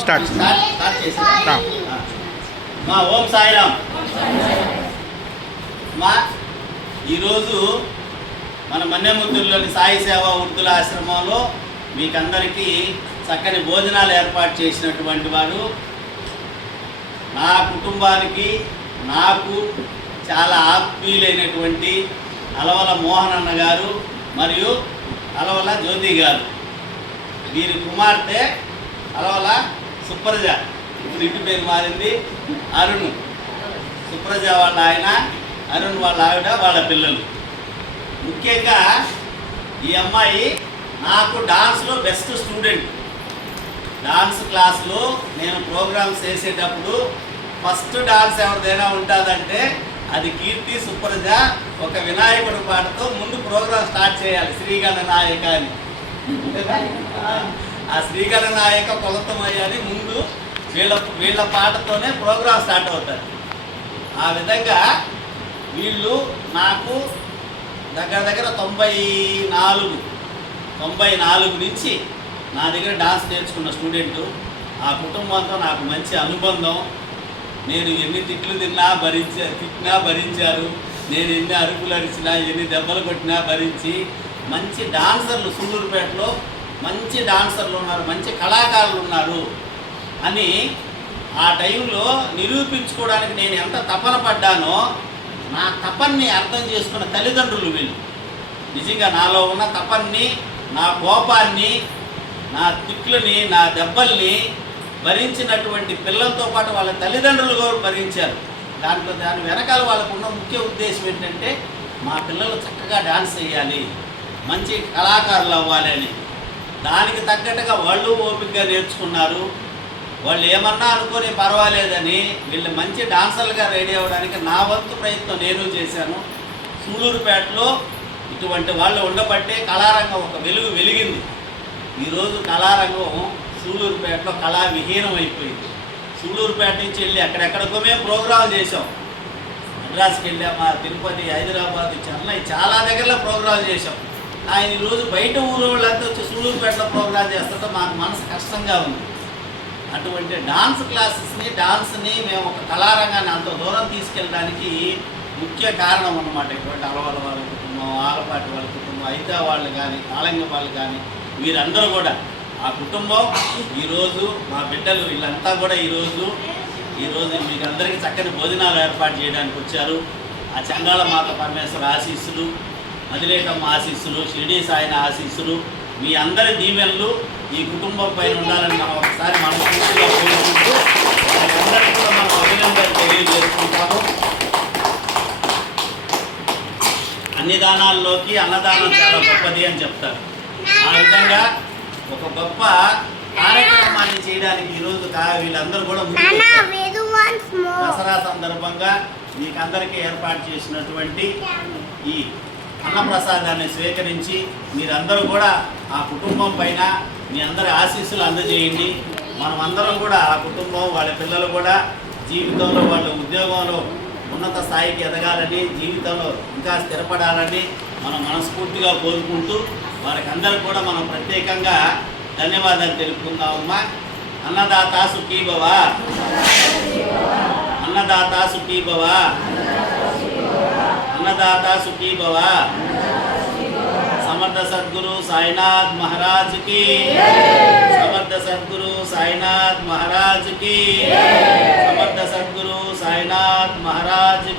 Start. మా ఓం సాయిరామ్. మా ఈరోజు మన మన్యముద్దుల్లోని సాయి సేవ వృద్ధుల ఆశ్రమంలో మీకందరికీ చక్కని భోజనాలు ఏర్పాటు చేసినటువంటి వారు నా కుటుంబానికి నాకు చాలా ఆత్మీయులైనటువంటి అలవల మోహన్ అన్న గారు మరియు అలవల జ్యోతి గారు. వీరి కుమార్తె అలవల సుప్రజ. ఇప్పుడు ఇంటి పేరు మారింది అరుణ్. సుప్రజ వాళ్ళ ఆయన అరుణ్ వాళ్ళ ఆవిడ వాళ్ళ పిల్లలు. ముఖ్యంగా ఈ అమ్మాయి నాకు డాన్స్లో బెస్ట్ స్టూడెంట్ డాన్స్ క్లాస్లో నేను ప్రోగ్రామ్స్ చేసేటప్పుడు ఫస్ట్ డాన్స్ ఎవరిదైనా ఉంటుందంటే అది కీర్తి సుప్రజ ఒక వినాయకుడు పాటతో ముందు ప్రోగ్రామ్ స్టార్ట్ చేయాలి. శ్రీగణ నాయక అని. ఆ శ్రీగణ నాయక కొలతమయ్యని ముందు వీళ్ళ వీళ్ళ పాటతోనే ప్రోగ్రామ్ స్టార్ట్ అవుతుంది ఆ విధంగా వీళ్ళు నాకు దగ్గర దగ్గర తొంభై నాలుగు తొంభై నాలుగు నుంచి నా దగ్గర డాన్స్ నేర్చుకున్న స్టూడెంట్. ఆ కుటుంబంతో నాకు మంచి అనుబంధం. నేను ఎన్ని తిట్లు తిన్నా భరించా తిట్టినా భరించారు. నేను ఎన్ని అరుపులు అరిచినా ఎన్ని దెబ్బలు కొట్టినా భరించి మంచి డాన్సర్లు సూళ్ళూరుపేటలో మంచి డాన్సర్లు ఉన్నారు మంచి కళాకారులు ఉన్నారు అని ఆ టైంలో నిరూపించుకోవడానికి నేను ఎంత తపన పడ్డానో నా తపన్ని అర్థం చేసుకున్న తల్లిదండ్రులు వీళ్ళు. నిజంగా నాలో ఉన్న తపన్ని నా కోపాన్ని నా తిట్లని నా దెబ్బల్ని భరించినటువంటి పిల్లలతో పాటు వాళ్ళ తల్లిదండ్రులు కూడా భరించారు. దాంట్లో దాని వెనకాల వాళ్ళకు ఉన్న ముఖ్య ఉద్దేశం ఏంటంటే మా పిల్లలు చక్కగా డాన్స్ చేయాలి మంచి కళాకారులు అవ్వాలి అని. దానికి తగ్గట్టుగా వాళ్ళు ఓపికగా నేర్చుకున్నారు. వాళ్ళు ఏమన్నా అనుకుని పర్వాలేదని వీళ్ళు మంచి డాన్సర్లుగా రెడీ అవ్వడానికి నా వంతు ప్రయత్నం నేను చేశాను. సూళ్ళూరుపేటలో ఇటువంటి వాళ్ళు ఉండబట్టే కళారంగం ఒక వెలుగు వెలిగింది. ఈరోజు కళారంగం సూళ్ళూరుపేటలో కళా విహీనం అయిపోయింది. సూళ్ళూరుపేట నుంచి వెళ్ళి అక్కడెక్కడికో మేము ప్రోగ్రాం చేసాం మద్రాసుకి వెళ్ళామా తిరుపతి హైదరాబాద్ చెన్నై చాలా దగ్గరలో ప్రోగ్రాం చేసాం ఆయన ఈరోజు బయట ఊరు వాళ్ళంతా వచ్చి సూళ్ళూరుపేటలో ప్రోగ్రాం చేస్తుంటే మాకు మనసు కష్టంగా ఉంది. అటువంటి డాన్స్ క్లాసెస్ని డాన్స్ని మేము ఒక కళారంగాన్ని అంత దూరం తీసుకెళ్ళడానికి ముఖ్య కారణం అన్నమాట ఇటువంటి అలవాళ్ళ వాళ్ళ కుటుంబం ఆలపాటి వాళ్ళ కుటుంబం అయితే వాళ్ళు కానీ కాళంగ వాళ్ళు కానీ వీరందరూ కూడా. ఆ కుటుంబం ఈరోజు మా బిడ్డలు వీళ్ళంతా కూడా ఈరోజు ఈరోజు మీకు అందరికీ చక్కని భోజనాలు ఏర్పాటు చేయడానికి వచ్చారు. ఆ చంగాళ మాత పరమేశ్వర ఆశీస్సులు మదిలేకమ్మ ఆశీస్సులు షిరిడి సాయిన ఆశీస్సులు మీ అందరి దీవెనలు ఈ కుటుంబం పైన ఉండాలని మనం ఒకసారి మనస్ఫూర్తిగా కోరుకుంటూ వాళ్ళందరికీ కూడా మనం తెలియజేసుకుంటాము. అన్ని దానాల్లోకి అన్నదానం చాలా గొప్పది అని చెప్తారు. ఆ విధంగా ఒక గొప్ప కార్యక్రమాన్ని చేయడానికి ఈరోజు వీళ్ళందరూ కూడా. దసరా సందర్భంగా మీకు అందరికీ ఏర్పాటు చేసినటువంటి ఈ అన్నప్రసాదాన్ని స్వీకరించి మీరందరూ కూడా ఆ కుటుంబం పైన మీ అందరి ఆశీస్సులు అందజేయండి. మనం అందరం కూడా ఆ కుటుంబం వాళ్ళ పిల్లలు కూడా జీవితంలో వాళ్ళ ఉద్యోగంలో ఉన్నత స్థాయికి ఎదగాలని జీవితంలో ఇంకా స్థిరపడాలని మనం మనస్ఫూర్తిగా కోరుకుంటూ వారికి కూడా మనం ప్రత్యేకంగా ధన్యవాదాలు తెలుపుకుందామమ్మా అన్నదాత సుఖీభవ అన్నదాత సుఖీభవ అన్నదాత సుఖీ భవ. సమర్థ సద్గురు సాయినాథ్ మహారాజ్కి సమర్థ సద్గురు సాయినాథ్ మహారాజ్కి సమర్థ సద్గురు సాయినాథ్ మహారాజ్